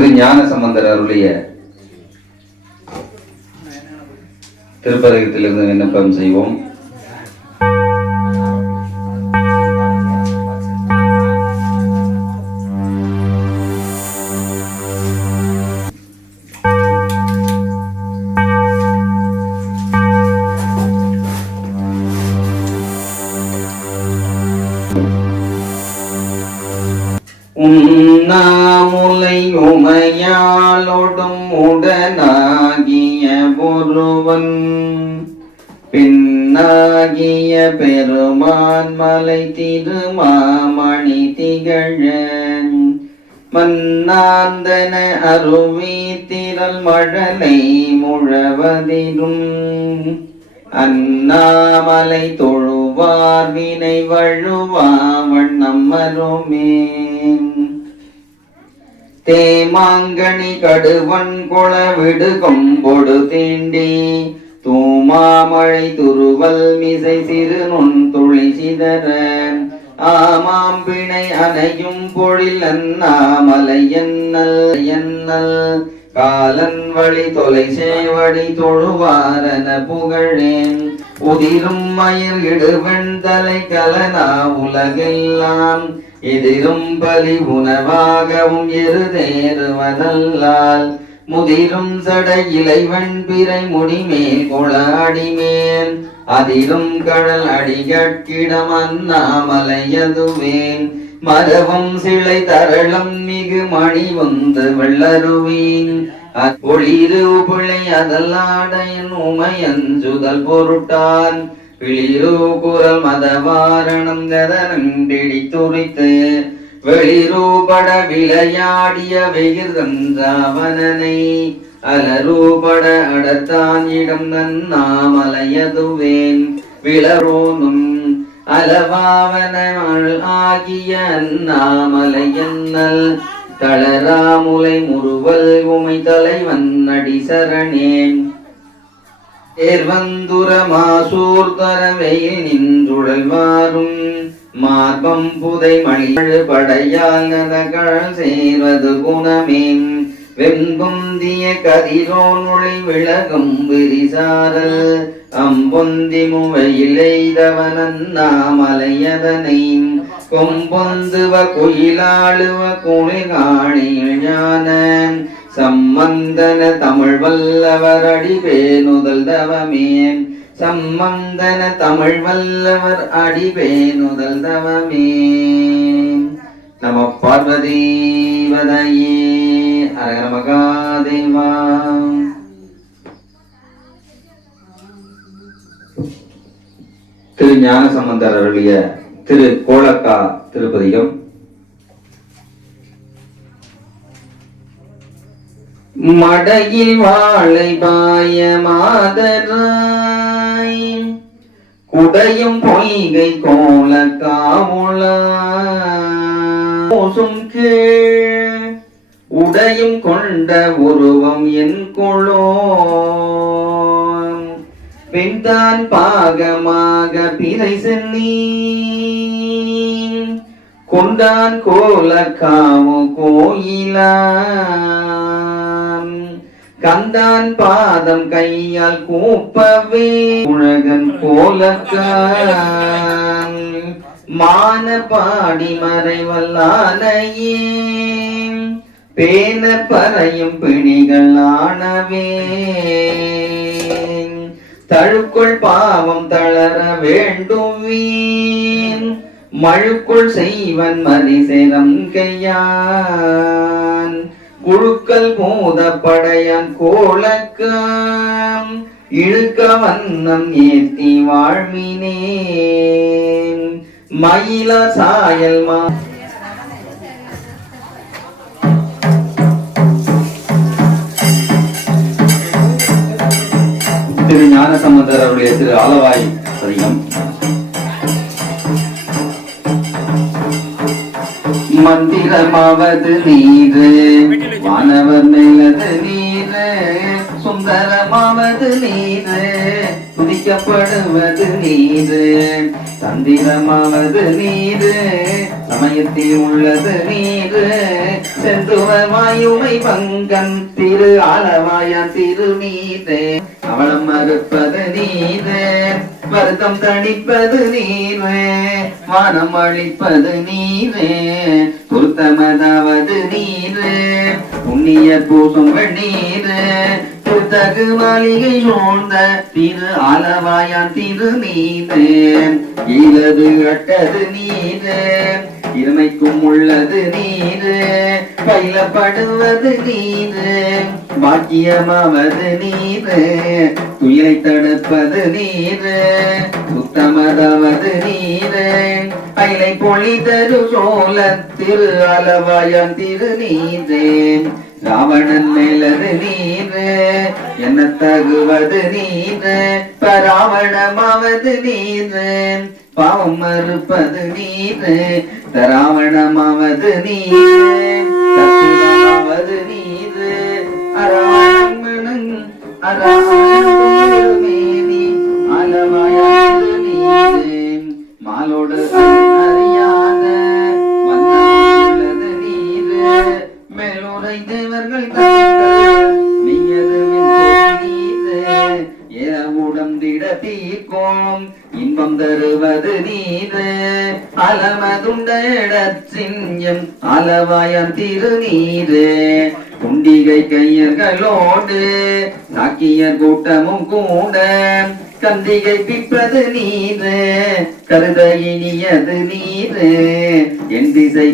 திரு ஞான சம்பந்தர் அருளிய திருப்பதிகத்திலிருந்து விண்ணப்பம் செய்வோம். உண்ணாமுலை உமையாலோடும் உடனாகிய ஒருவன் பின்னாகிய பெருமான் மலை திருமாமணி திகழ மன்னாந்தன அருவி திரள் மழலை முழவதிலும் அண்ணாமலை தொழுவார் வினை வழுவா வண்ணம் மருமே தேமாங்கனி கடுவன் கொள விடு கொம்பொடு தீண்டி தூமாமழை துருவல் மிசை சிறு நுண் துளி சிதற ஆமாம் பிணை அணையும் பொழில் அண்ணாமலை என்னல் காலன் வழி தொலை சேவடி தொழுவாரன புகழேன் உதிரும் மயிர் இடுவெண் தலை கலனா உலகெல்லாம் எதிரும் பலி உணவாகவும் எருதேறுவதல்லால் முதிரும் சடை இலைவன் பிறை முடிமேல் கொளாடிமேல் அதிரும் கடல் அடிகட்கிடம் அண்ணாமலையதுவேன் மரவும் சிலை தரளம் மிகு மணி வந்து வெள்ளருவீன் ஒளிரு பிள்ளை அதல்லாடையன் உமையஞ்சுதல் பொருட்டான் பிளிரு குரல் மதவாரணம் கதரண்டிடி துரித்து வெளிரூபட விளையாடிய வெகிர்கன்றாவனனை அலரூபட அடத்தான் இடம் நன்னாமலையதுவேன் விளரோனும் அலவாவனள் ஆகிய அண்ணாமலையன்னல் தளராமுலை முறுவல் உமை தலைவன் அடி சரணேன் தேர்வந்துர மாசூர்தர வெயில் நின்றுழல்வாரும் மார்பம் புதை மணிழு படையால் நதகள் சேர்வது குணமேன் வெம்பொந்திய கதிரோன் ஒளி விலகும் விரிசாரல் அம்பொந்தி முவையிலைதவன் அண்ணாமலையதனை கொம்பொந்துவ குயிலாளுவ குளிகாணில் ஞான சம்மந்தன தமிழ் வல்லவர் அடிபேனுதல் தவமேன் சம்மந்தன தமிழ் வல்லவர் அடிபேனுதல் தவமேன். நம பார்வதீவதையே அரகர மகாதேவா. திரு ஞான சம்பந்தர் அருளிய திரு கோலக்கா திருப்பதிகம். மடையில் வாழை பாய மாதராய் குடையும் பொய்கை கோலக்காவுளாசும் கீழ் உடையும் கொண்ட உருவம் என் கொளோ பெண்தான் பாகமாக பிறை சென்னி கொண்டான் கோலக்காவு கோயிலா கந்தான் பாதம் கையால் கூப்பவே உலகன் கோலக்கான் மான பாடி மறைவல்லானையே பேன பறையும் பிணிகள் ஆனவே தழுக்குள் பாவம் தளர வேண்டுவீன் மழுக்குள் செய்வன் மரிசேரம் கையான் குழுக்கள் மூத படையான் கோலக்கம் இழுக்க வண்ணம் ஏத்தி வாழ்மினே மயில சாயல் மா திரு ஞான சம்பந்தர் அவருடைய திரு ஆலவாய் பதிகம். மந்திரமாவது நீரு வானவர் மேலது நீரு சுந்தரமாவது நீரு துதிக்கப்படுவது நீரு தந்திரமாவது நீரு சமயத்தில் உள்ளது நீரு செந்துவமாயுமை பங்கன் திரு ஆலவாயான் திருநீரே அவளம் மறுப்பது நீரு வருத்தம் தணிப்பது நீரே வானம் அளிப்பது நீரே பொருத்தமதாவது நீரு புண்ணிய பூசும் வெண்ணீரு திருத்தகு மாளிகை சூழ்ந்த திரு ஆலவாயான் திருநீரே ஈழது அட்டது நீரு இருமைக்கும் உள்ளது நீரு பயிலப்படுவது நீரு பாக்கியமாவது நீரு துயிலை தடுப்பது நீரு சுத்தமதாவது நீரு அயிலை பொழி தரு சோழ திரு ஆலவாயான் திருநீரே ராவணன் மேலது நீரு என்ன தகுவது நீரு பராவணமாவது நீரு பாவம் மறுப்பது நீரு தராவணமாவது நீரு தத்துவமாவது நீரு அராவணன் அராவணமேனி ஆலவாயான் நீரு மாலோடு அறியாத வந்தது நீரு மேலுரை தேவர்கள் உடம்பிட தீர்க்கும் இன்பம் தருவது நீரு அலமதுண்டச்சின்யம் ஆலவாயான் திருநீரு குண்டிகை கையர்களோடு சாக்கியர் கூட்டமும் கூட கந்திகை பிப்பது நீரு கருத இனியது நீரு என் திசை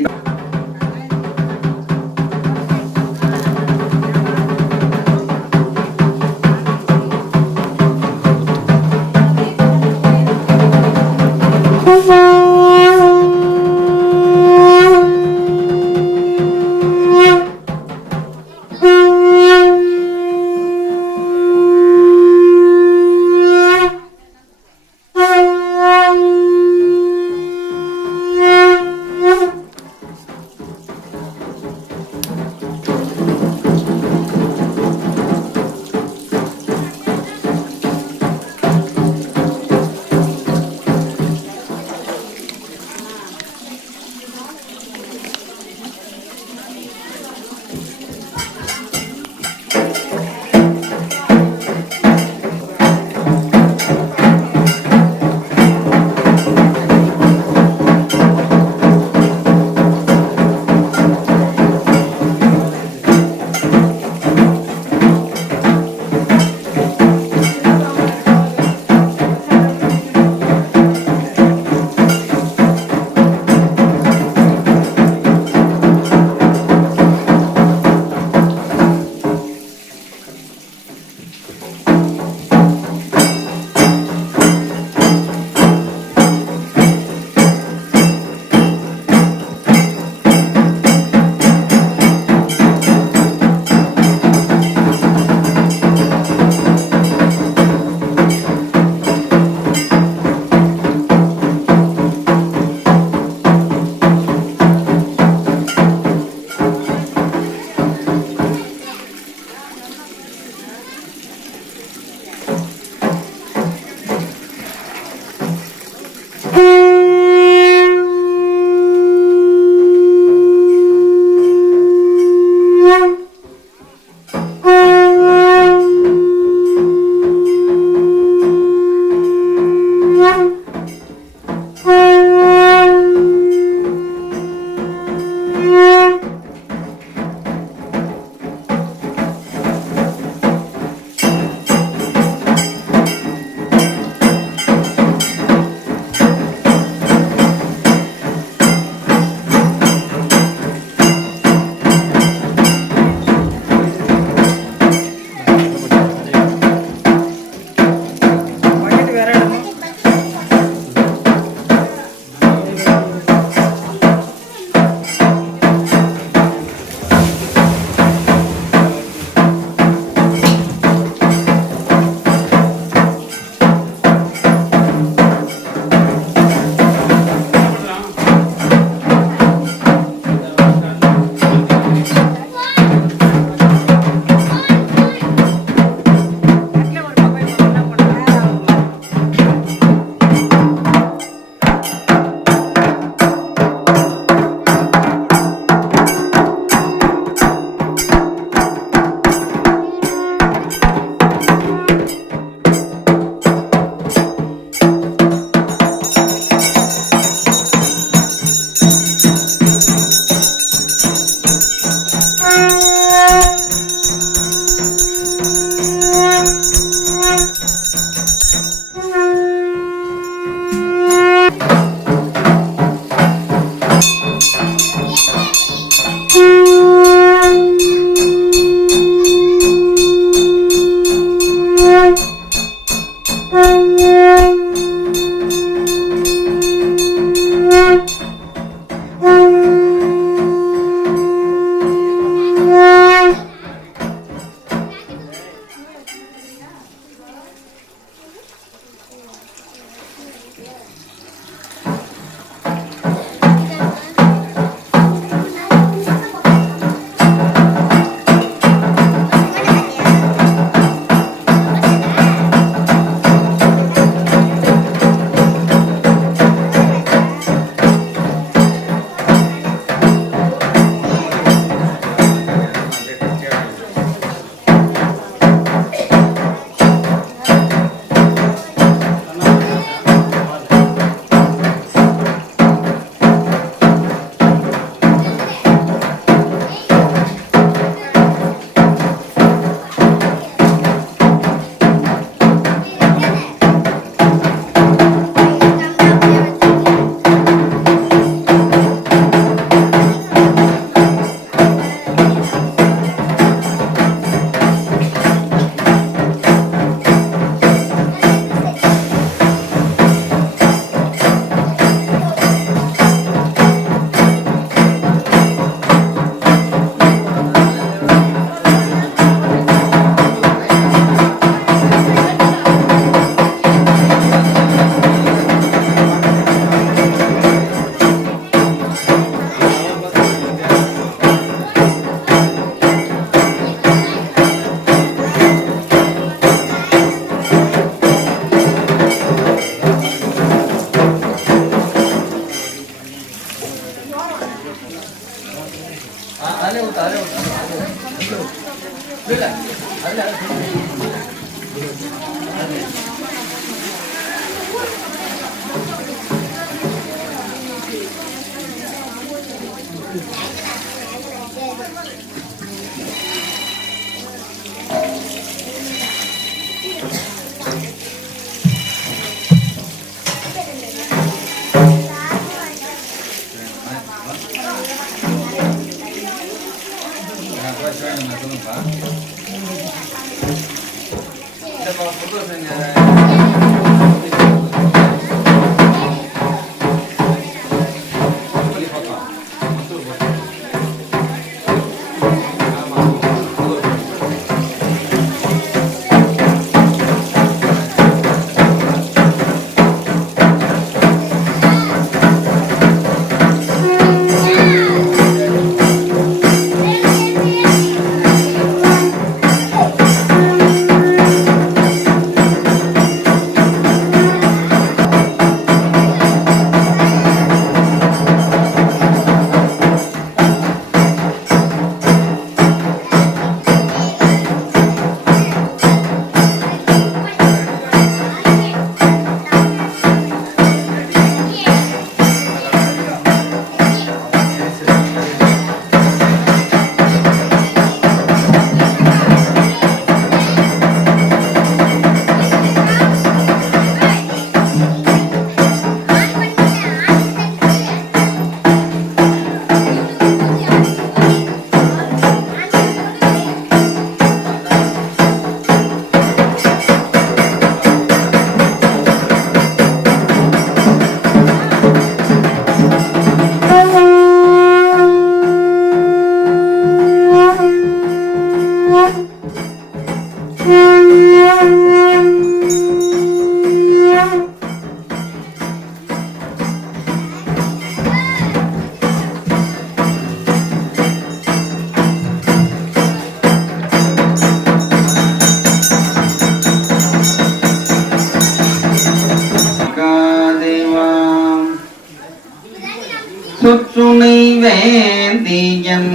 சுற்றுனை வேந்தியம்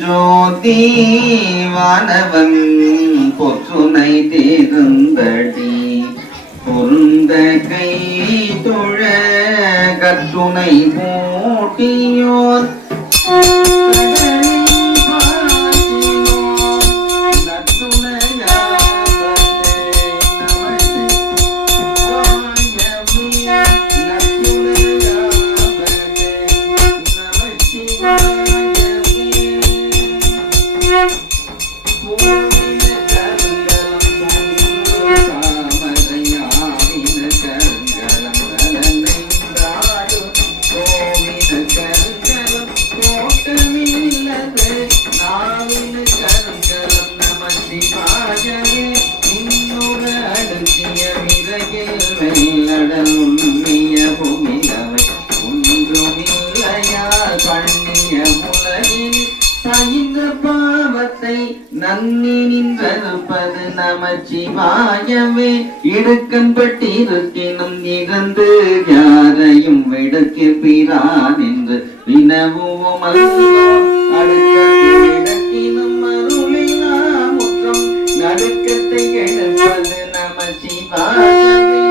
ஜோதி வானவன் பொற்றுனை தேர்ந்தடி பொருந்த கை தொழ கற்றுனை போட்டியோர் நன்னி நின்றப்பது நமச்சிவாயவே இடுக்கன் பட்டிருக்கினும் இறந்து யாரையும் விடுக்கிறான் என்று வினவுவோம் அடுக்கினும் அருளினாமுற்றம் நடுக்கத்தை எடுப்பது நமச்சிவாயவே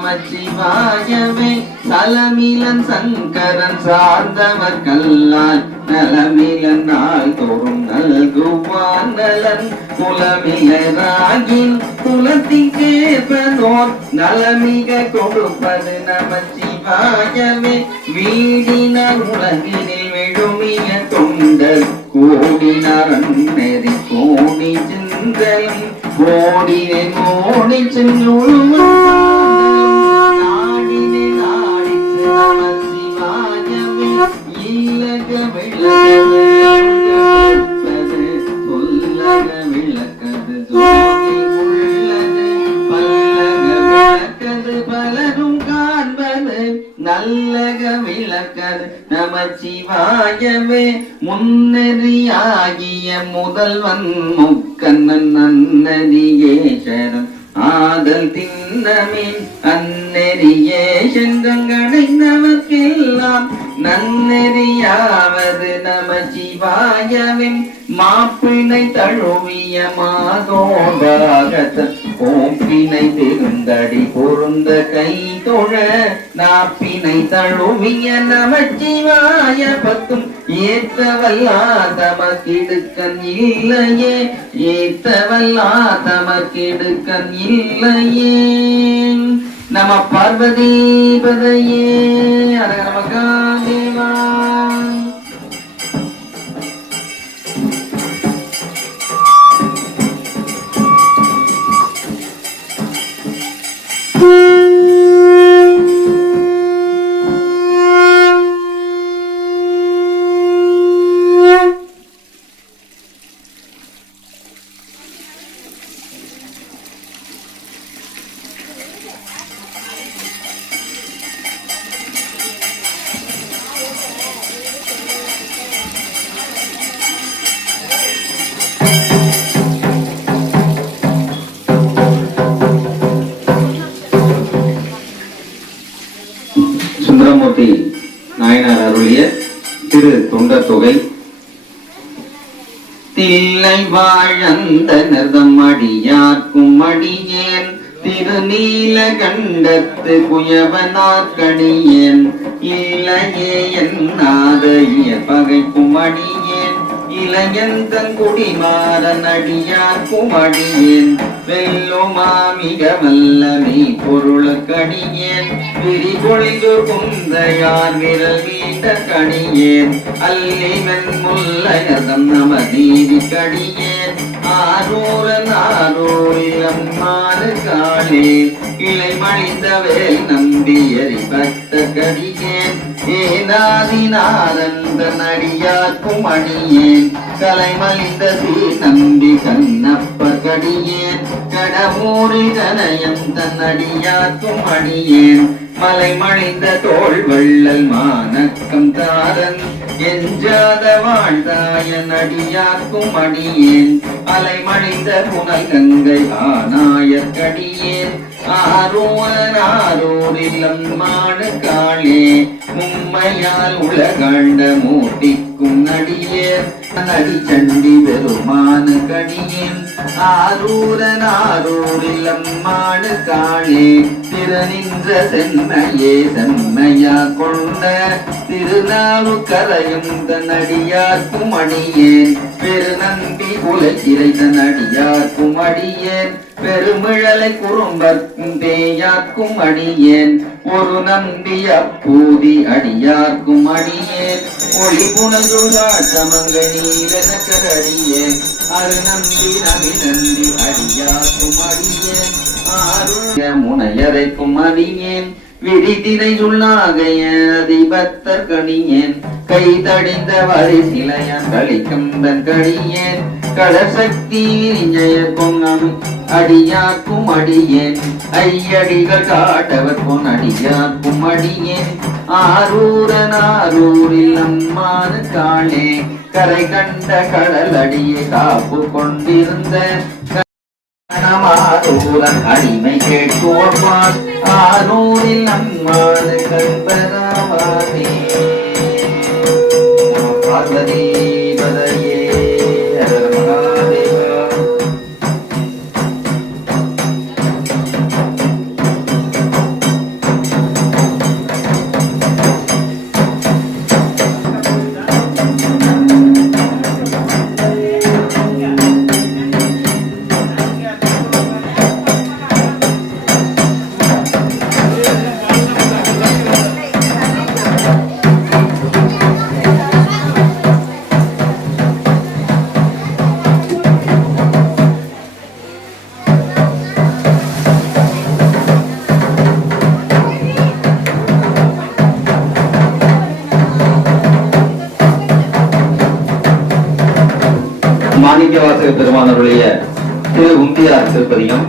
நமச்சிவாயவே தலமிலன் சங்கரன் சார்ந்தவர் கல்லால் நலமிலன் நாள் தோறும் நல்குவான் நலன் குலமிலராகின் குலத்தின் சேர்ப்பதோர் நலமிக கொடுப்பது நமச்சிவாயவே வீடினார் உலகினில் விழுமிய தொண்டர் கோடினார் நெறி கோடி சென்றலும் கோடினை கோடி சென்றுழுவ நல்லக விளக்கது நமச்சிவாயவே முன்னெறியாகிய முதல்வன் முக்தி கண்ணன் அன்னதியே சரணம் ஆதல் தின்னமின் அந்நெறியே சென்றங்கடைந்தவர்க்கெல்லாம் நன்னெறியாவது நம சிவாயவின் மாப்பிணை தழுவிய மாதோபாகத்த கோப்பினை பெருந்தடி பொருந்த கை தொழ நாப்பினை தழுவிய நம சிவாய பத்தும் ஏத்தவல்லா தமக்கிடுக்கன் இல்லையே தமக்கிடுக்கன் இல்லையே. நம பார்வதி பதையே ஹர மகாதேவா. சுந்தரமூர்த்தி நாயனார் அருளிய திரு தொண்டர் தொகை. தில்லை வாழந்த நிறதம் அடியார்க்கும் அடியேன் திருநீலகண்டத்து குயவனார்க்கடியேன் இல்லையே என்னாத பகைக்கும் அடியேன் இளையந்தன் குடிமாறன் அடியார்க்கும் அடியேன் வெல்லுமாமிக வல்லமை பொருளுக்கடியேன் விரிபொழிந்து குந்தையார் விரல் வீட்ட கடியேன் அல்லிவன் முல்லையதம் நம நீதி கடியேன் ஆரூரன் ஆரூரில் அம்மாறு காளே இலை மழிந்தவேல் நம்பியறி பக்த கடியேன் ஏனாதினாரந்தன் அடியார்க்கும் அடியேன் கலைமலிந்த சீ நம்பி கண்ணப்ப கடியேன் கடமூரில் கனயம் தன் அடியார்க்கும் அடியேன் மலை மழிந்த தோல் வள்ளல் மானக்கம் தாரன் எஞ்சாத வாழ்ந்தாயன் அடியார்க்கும் அடியேன் அலை மழிந்த புனல் கங்கை ஆனாயர் கடியேன் ஆரூரில் அம்மாடு காளே மும்மையால் உலகாண்ட மூட்டிக்கும் நடியேர் நடி சண்டி பெருமான கடியேன் ஆரூரில் அம்மாடு காளே திறனின்ற சென்மையே சென்மையா கொண்ட திருநாளு கரையும் தன் அடியார்க்கும் அடியேன் பெருநம்பி உலகிறை தன் அடியார்க்கும் அடியேன் பெருமிழலை குறும்பர்க்கும் தேயார்க்கும் அடியேன் ஒரு நம்பி அப்பூதி அடியார்க்கும் அடியேன் ஒளி புனல்குலாட்டமங்க நீலனக்கடியேன் அரு நம்பி நபி நம்பி அடியார்க்கும் அடியேன் ஆருய முனையரைக்கும் அடியேன் விரிதிரை சொல்லாகைய அதிபத்தர் கணியேன் கை தடிந்த வரி சிலையன் களிக்கம்பன் கடியேன் கடசக்தி விரிஞ்சய பொங்கம் அடியார்க்கும் அடியேன் ஐயடிகள் காட்டவர் பொன் அடியார்க்கும் அடியேன் ஆரூரில் அம்மானு காளே கரை கண்ட கடல் அடியை காப்பு கொண்டிருந்த கணமாரூரன் அடிமை கேட்குவான் ஆரூரில் அம்மானு கல்பராவானே. பார்வதி பதையே ஹர மகாதேவா. மாணிக்கவாசக பெருமானருடைய திரு உந்தியார் திருப்பதிகம்.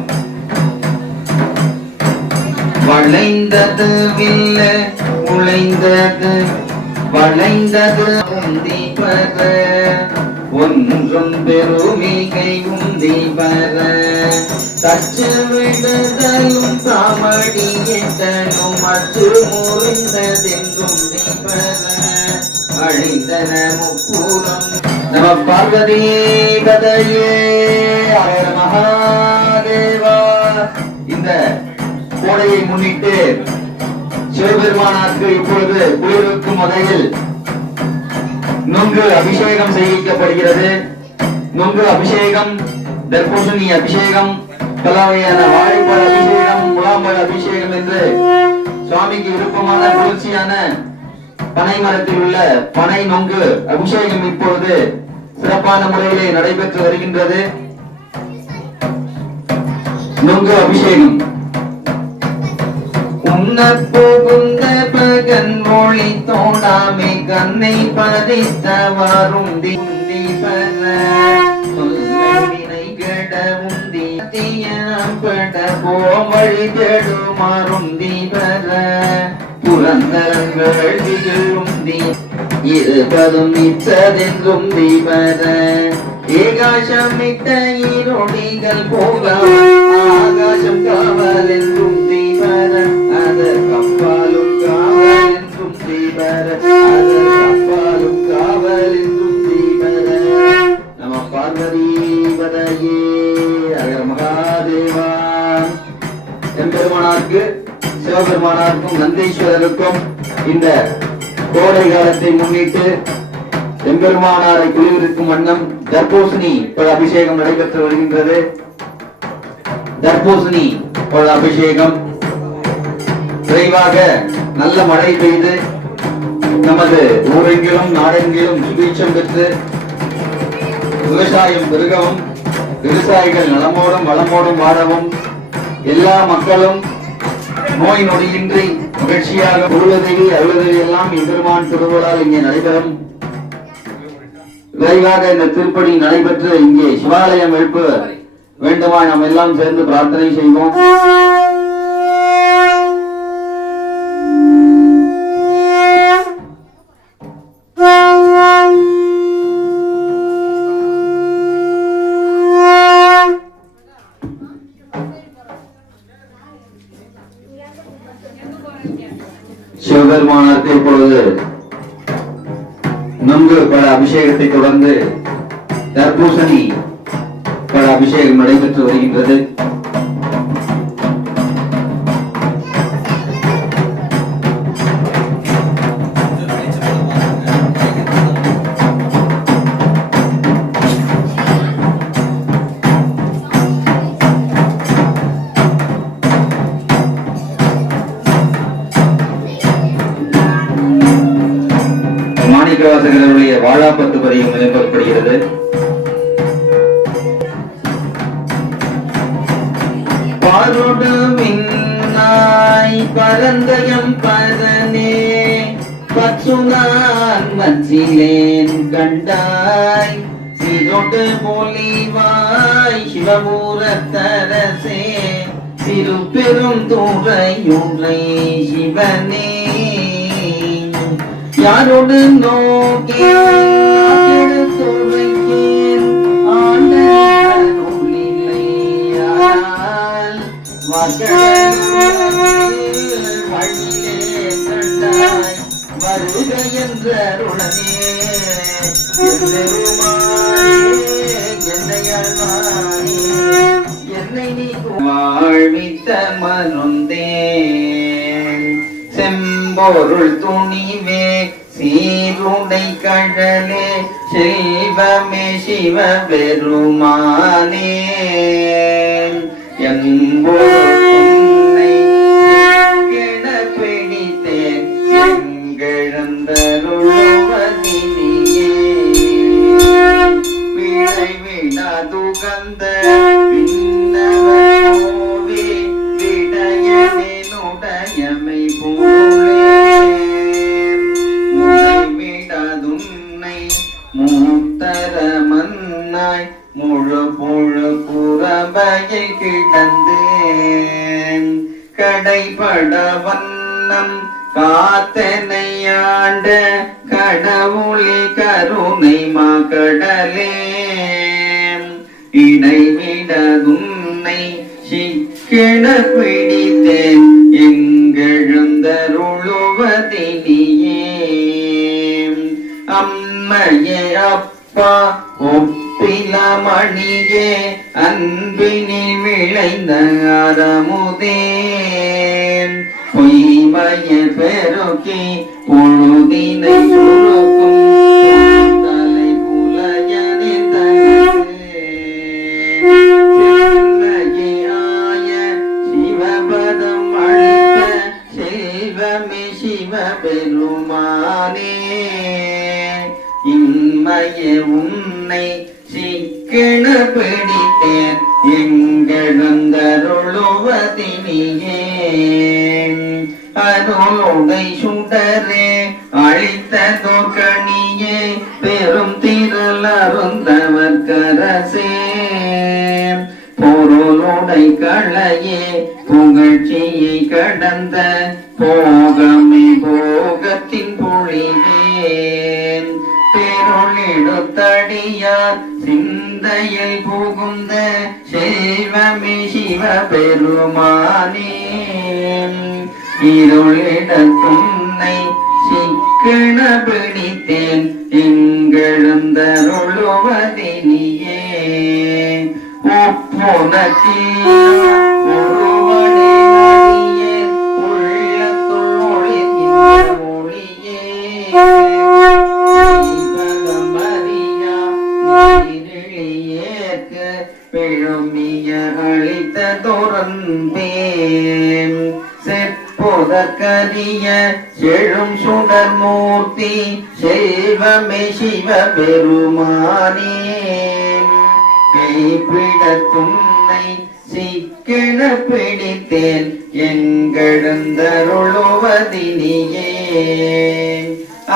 வளைந்தது வில்ல உழைந்தது வளைந்தது உந்திப்பத ஒன்றும் பெருமிகை உந்தி பெற தச்சு விடுதலும் தாமடி எட்டனும் அச்சு முறிந்ததென்றும் பெற அழிந்தன முப்பூரம். நம பார்வதி பதையே ஹர மகாதேவா. இந்த கோடையை முன்னிட்டு சிவபெருமானாருக்கு இப்பொழுது குளிர்விக்கும் வகையில் நுங்கு அபிஷேகம் செய்விக்கப்படுகிறது. நுங்கு அபிஷேகம், தர்பூசணி அபிஷேகம், பலவையான வாழைப்பழ அபிஷேகம், முலாம்பழ அபிஷேகம் என்று சுவாமிக்கு விருப்பமான குளிர்ச்சியான பனை மரத்தில் உள்ள பனை நொங்கு அபிஷேகம் இப்பொழுது சிறப்பான முறையிலே நடைபெற்று வருகின்றது. நொங்கு அபிஷேகம். உன்னப்புகுந்த பகன் மொழி தோடாமை கண்ணை பதித்தவாரும் திந்தி பல சொல்லை கெடவும் தீயப்பட போமழி கெடுமாறும் தீபர புரந்தரங்கள் திகழும் தீ இருபதும் இச்சதென்றும் தீபர ஏகாசமிட்ட ஈரொடிகள் போக ஆகாசம் காவல் என்றும் தீபர அதர் கப்பாலும் காவல் என்றும் தீபர அதர் கப்பாலும் காவல் என்றும் தீபர. நம பார்வதி பதையே ஹர மகாதேவா. எம்பெருமானாருக்கு சிவபெருமானாருக்கும் நந்தீஸ்வரருக்கும் இந்த கோடை காலத்தை முன்னிட்டு எம்பெருமானாரை குளிர்விக்கும் வண்ணம் தர்பூசணி பழ அபிஷேகம் நடைபெற்று வருகின்றது. தர்பூசணி பழ அபிஷேகம் விரைவாக நல்ல மழை பெய்து நமது ஊரெங்கிலும் நாடெங்கிலும் சுபீட்சம் பெற்று விவசாயம் பெருகவும் விவசாயிகள் நலமோடும் வளமோடும் வாழவும் எல்லா மக்களும் நோய் நொடியின்றி மகிழ்ச்சியாக உருவதவி அழுவதவி எல்லாம் எம்பெருமான் திருவிழால் இங்கே நடைபெறும். விரைவாக இந்த திருப்பணி நடைபெற்று இங்கே சிவாலயம் எழுப்ப வேண்டுமா நாம் எல்லாம் சேர்ந்து பிரார்த்தனை செய்வோம். சிவபெருமானாருக்கு இப்பொழுது நொங்கு பல அபிஷேகத்தை தொடர்ந்து தர்பூசணி பல அபிஷேகம் நடைபெற்று வருகின்றது. மாணிக்கவாசகருடைய வாழாப்பத்து பதியும் நினைப்பப்படுகிறது. பாரோடு மின்னாய் பரந்தயம் பரனே பச்சுனான் மச்சிலேன் கண்டாய் சிரோடு பொலிவாய் சிவபூரத்தரசே திருப்பெரும் துறையுரை சிவனே யாரோடு நோக்கேன் துறைக்கேன் ஆண்டல் வழியிலே கண்டாய் வருக என்றருளனே என்னை நீ வாழ்வித்த மருந்தேன் செம்பொருள் துணிவே சீருடை கடலே செல்வமே சிவபெருமானே எம்பொருள் பிடித்தேன் எங்கிழந்தருள்வதினியே விடை விடாதுகந்த பின்னவனோவே விடயனுடையமை மூத்தர மன்னாய் முழு புழு புறம்பையில் கிடந்தேன் கடைபட வண்ணம் காத்தனையாண்ட கடவுளி கருணை மாகடலே இடைவிடதுன்னை சிக்கென பிடித்தேன் எங்கெழுந்தருளுவதினியே அம்மையே அப்பா ஒப்பிலமணியே அன்பினில் விளைந்த அறமுதே பொய்மைய பெருக்கி பொழுதினை சுருக்கும் தலை புலையனின் செல்மையாய சிவபதம் அளித்த செல்வமே சிவபெருமானே இன்மைய உன்னை சிக்கென பிடித்தேன் எங்கெழுந்தருளுவதினியே அருளுடை சுடரே அழித்ததோர் கணியே பெரும் திரள் அருந்தவர் கரசே பொருளுடை களையே புகழ்ச்சியை கடந்த போகமே போகத்தின் பொழிவேன் பெருளிடுத்தடியார் சிந்தையில் புகுந்த செல்வமே சிவபெருமானே இருளிடத்துன்னை சிக்கென பிடித்தேன் எங்கெழுந்தருளுவதினியே ஒப்புனக்கே ஒருவனே அடியே உள்ளத்துள் ஒளிர்கின்ற ஒளியே பகமரியா நீரிழியேற்கு பிழுமிய அளித்த துறந்தேன் செப்புதற்கரிய செழும் சுடர் மூர்த்தி செல்வமே சிவபெருமானே கைப்பிடத்துன்னை சிக்கென பிடித்தேன் எங்கெழுந்தருளுவதினியே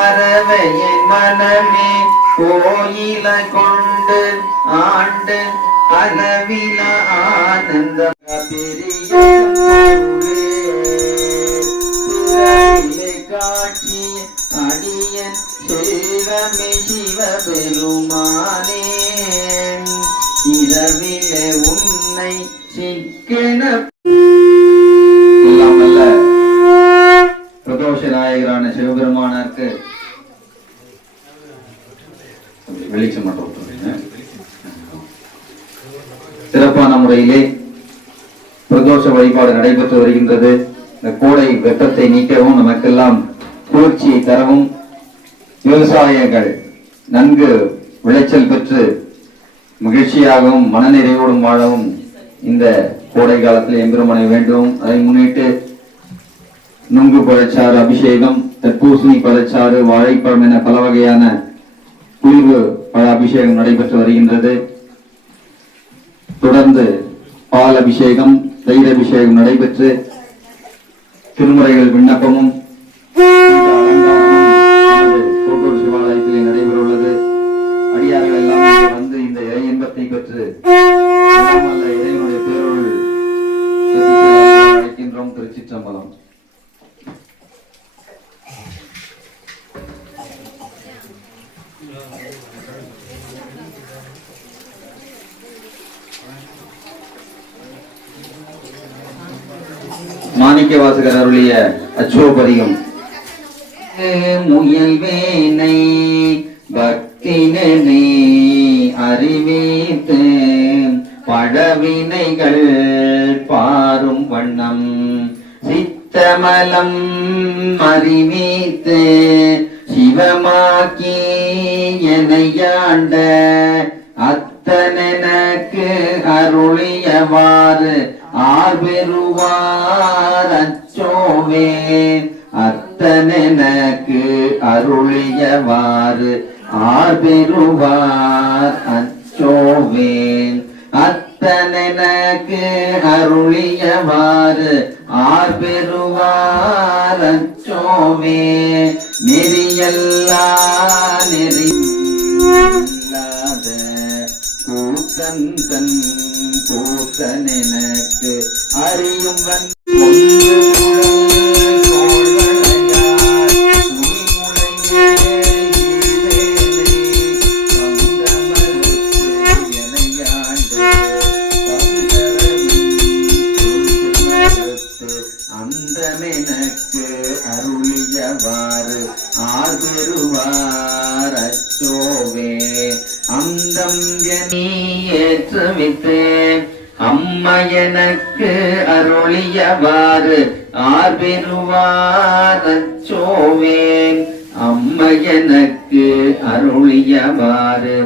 அறவையின் மனமே கோயில கொண்டு ஆண்டு அளவில ஆனந்த பெரிய காட்சி அடியன் செல்வமே சிவபெருமானே இரவிலே உன்னை சிக்கென எல்லாம் அல்ல பிரதோஷ நாயகரான சிவபெருமானாருக்கு வெளிச்சம் மட்டும் சிறப்பான முறையிலே பிரதோஷ வழிபாடு நடைபெற்று வருகின்றது. இந்த கோடை வெப்பத்தை நீக்கவும் நமக்கெல்லாம் குளிர்ச்சியை தரவும் விவசாயிகள் நன்கு விளைச்சல் பெற்று மகிழ்ச்சியாகவும் மனநிறைவோடும் வாழவும் இந்த கோடை காலத்தில் எம்பெருமானை வேண்டும். அதை முன்னிட்டு நுங்கு பழச்சாறு அபிஷேகம், தர்பூசணி பழச்சாறு, வாழைப்பழம் என பல வகையான குளிர்வு பழ அபிஷேகம் நடைபெற்று வருகின்றது. தொடர்ந்து பால் அபிஷேகம், தயிர் அபிஷேகம் நடைபெற்று திருமுறைகள் விண்ணப்பமும் கோட்டூர் சிவாலயத்திலே நடைபெற உள்ளது. அடியார்கள் எல்லாம் வந்து இந்த இறை இன்பத்தை பெற்று இறைவனுடைய பேரொருள் அழைக்கின்றோம். திருச்சிற்றம்பலம். மாணிக்க வாசகர் அருளிய அச்சோபதிகம். முயல்வேனை பக்தினே அறிவித்து பழவினைகள் பாரும் வண்ணம் சித்தமலம் அறிவித்து சிவமாக்கி எனையாண்ட அத்தனக்கு அருளியவாறு ஆர்பெருவார் அச்சோவே அத்தனக்கு அருளியவாறு ஆர்பெருவார் அச்சோவே அத்தனக்கு அருளியவாறு ஆர்பெருவார் அச்சோவே நெறியல்லா நெறியில்லாத கூத்தன் தன் கூத்தனக்கு அறியும் வைத்து அம்மா எனக்கு அருளியவாறு ஆர்பெருவார் அச்சோவேன். அம்மா எனக்கு அருளியவாறு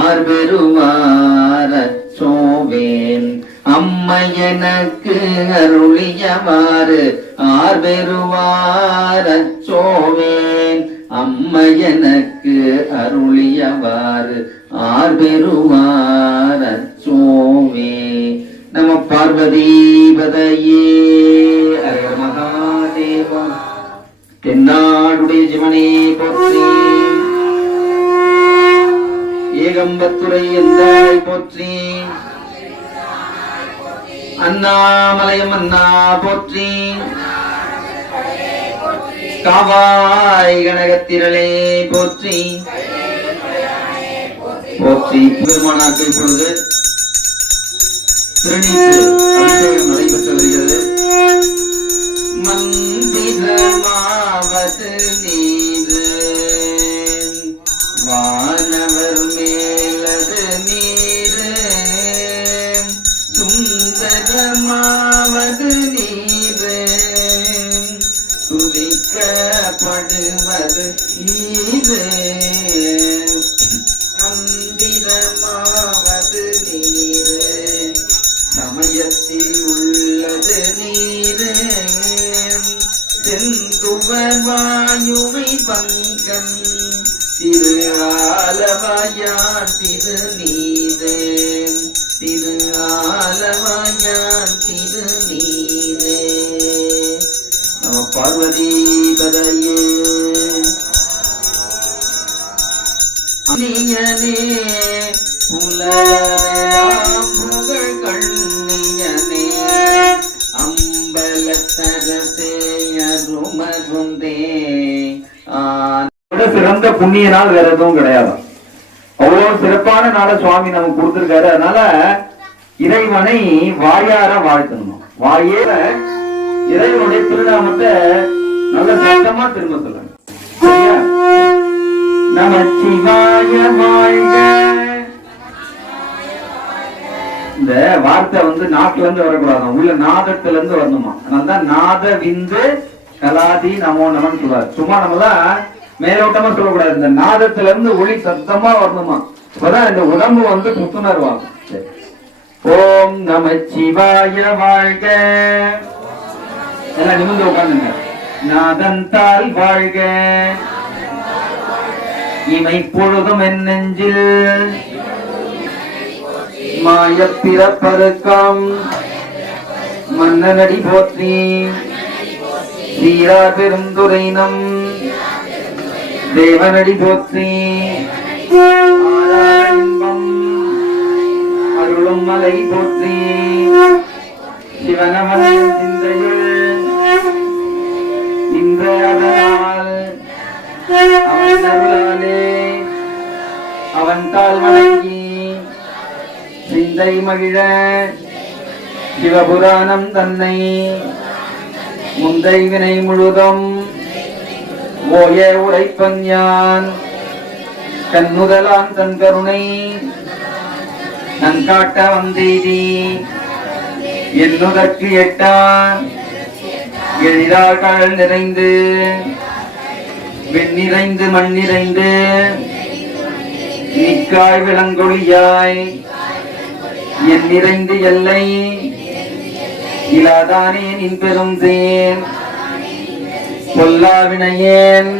ஆர்பெருவார் அச்சோவேன். அம்மா எனக்கு அருளியவாறு ஆர்பெருவார் அச்சோவேன். அம்மா எனக்கு அருளியவாறு ஆர்பெருவார் அச்சோவே. நம பார்வதி பதையே ஹர மகாதேவா. தென்னாடுடைய சிவனே போற்றி. ஏகம்பத்துரை எந்தாய் போற்றி. அண்ணாமலையம் அண்ணா போற்றி. காவாய் கனகத்திரளே போற்றி போற்றி. பெருமானாக்கு இப்பொழுது திருநீற்று அபிஷேகம் நடைபெற்று வருகிறது. மந்திரமாவது நீரு வானவர் மேலது நீரு சுந்தரமாவது நீரு துதிக்கப்படுவது நீரு அந்திரமாவது நீரு சமயத்தில் உள்ளது நீரு செந்துவர் வாயுவை பங்கம் திரு ஆலவாயான் திரு நீரே திரு ஆலவாயான் திரு நீரே. நம பார்வதி பதையே. அணியனே புலராம் புகழ் கண்ணியனே அம்பலத்தரசே அருமருந்தே. சிறந்த புண்ணிய நாள் வேற எதுவும் கிடையாது. அவ்வளவு சிறப்பான நாளை சுவாமி நமக்கு கொடுத்திருக்காரு. அதனால இறைவனை வாயார வாழ்த்தணும். வாயேற இறைவனுடைய திருநாமத்தை நல்ல சத்தமா திரும்ப சொல்லுங்க. நமச்சிவாய வாழ்க. இந்த வார்த்தை நாக்குல இருந்து வரக்கூடாது, உள்ள நாதத்துல இருந்து வரணுமா. அதனாலதான் நாத விந்து கலாதி நமோ நமன்னு சொல்றாரு. சும்மா நம்மதான் மேலோட்டமா சொல்லக்கூடாது, இந்த நாதத்துல இருந்து ஒளி சத்தமா வரணுமா. இப்பதான் இந்த உடம்பு புத்துணர்வாகும். ஓம் நமச்சிவாய வாழ்க. எல்லாம் நிமிர்ந்து உட்காந்துங்க. நாதந்தால் வாழ்க. இமை பொழுதும் என் நெஞ்சில் மாயப்பிறப்பருக்கம் மன்னனடி போற்றி. சீரா பெருந்துரைனம் தேவனடி போற்றி. அருளும் மலை போற்றி. சிவனமலை சிந்தையில் நின்ற அதனால் அவன் அருளாலே அவன் தாள் வணங்கி சிந்தை மகிழ சிவபுராணம் தன்னை முந்தை வினை முழுதும் ஓய உரைப்பன் யான். கண்ணுதலான் தன் கருணை நன்காட்ட வந்தெய்தி என்னுதற்கு எட்டான். எழிலார் கடல் நிறைந்து வெண்ணிறைந்து மண்ணிறைந்து நிக்காய் விளங்கொழியாய் என் நிறைந்து எல்லை இலாதானே நின் பெரும் தேன். பொல்லாவினையேன்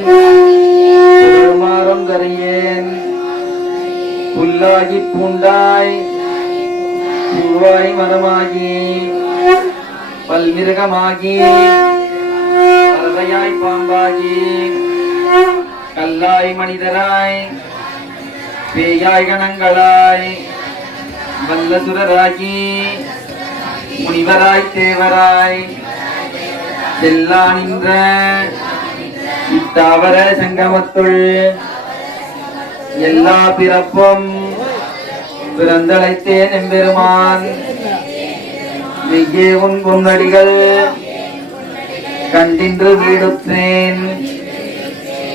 பெருமாறும் கரையேன். புல்லாகி பூண்டாய் பூவாய் மரமாகி பல்மிருகமாகி பறவையாய் பாம்பாகி கல்லாய் மனிதராய் பேயாய் கணங்களாய் வல்லசுரராகி முனிவராய் தேவராய் செல்லா நின்ற இத்தாவர சங்கமத்துள் எல்லா பிறப்பும் பிறந்தழைத்தேன் எம்பெருமான். மெய்யே உன் பொன்னடிகள் கண்டின்று வீடுற்றேன்.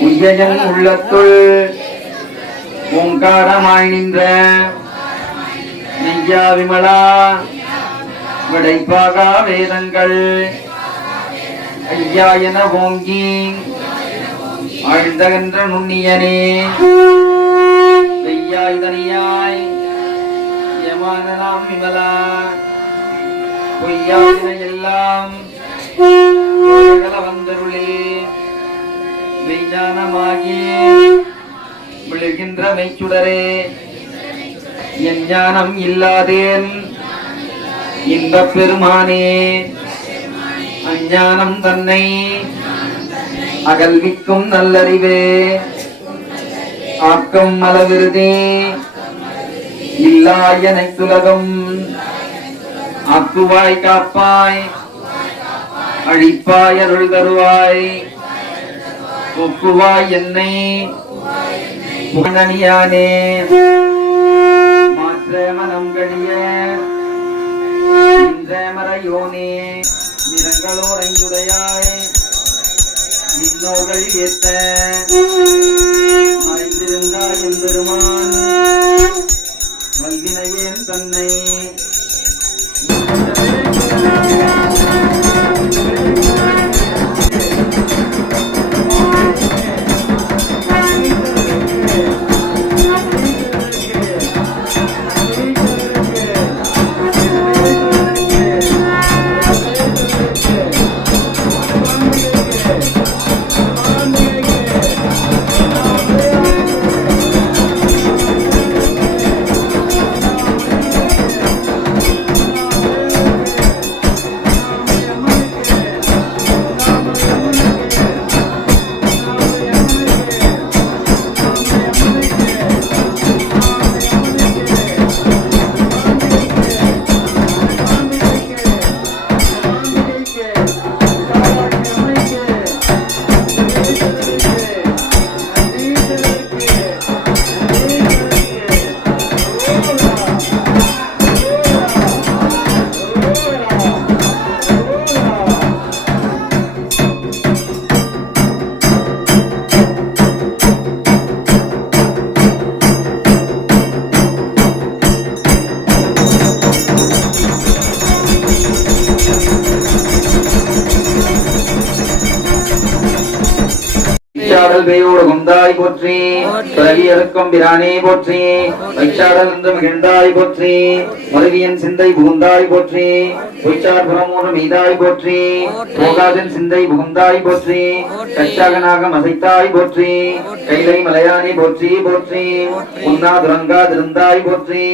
உய்யன் உள்ளத்துள் ஓங்காரமாய் நின்ற ஐயா விமலா விடைப்பாகா வேதங்கள் ஐயா என ஓங்கி ஆழ்ந்தகன்ற நுண்ணியனே வெய்யாய் தனியாய் யமான நாம் விமலா பொய்யாயின எல்லாம் வந்தருளே மெய்ஞானமாகி விழுகின்ற மெய்ச்சுடரே என் ஞானம் இல்லாதேன் இந்த பெருமானே அஞ்ஞானம் தன்னை அகல்விக்கும் நல்லறிவே ஆக்கம் அளவிருதே இல்லாயனை துலகம் ஆக்குவாய் காப்பாய் அழிப்பாய் அருள் தருவாய் ஒப்புவாய் என்னை புகழனியானே மாற்ற மனம் கழிய இந்த மறையோனே நிறங்களோர் ஐந்துடையாய் விண்ணோர்கள் ஏத்த மறைந்திருந்தாய் எம்பெருமான் வல்வினையேன் தன்னை குந்தாய் போற்றி பிறவியறுக்கும் பிரானே போற்றி வைச்சாடல் என்று மகிழ்ந்தாய் போற்றி மருவியன் சிந்தை புகுந்தாய் போற்றி பொய்ச்சார் புறமூலம் மீதாய் போற்றி போகாதன் சிந்தை புகுந்தாய் போற்றி கச்சாகனாக மசைத்தாய் போற்றி கைலை மலையானே போற்றி போற்றி உண்ணா துரங்காதிருந்தாய் போற்றி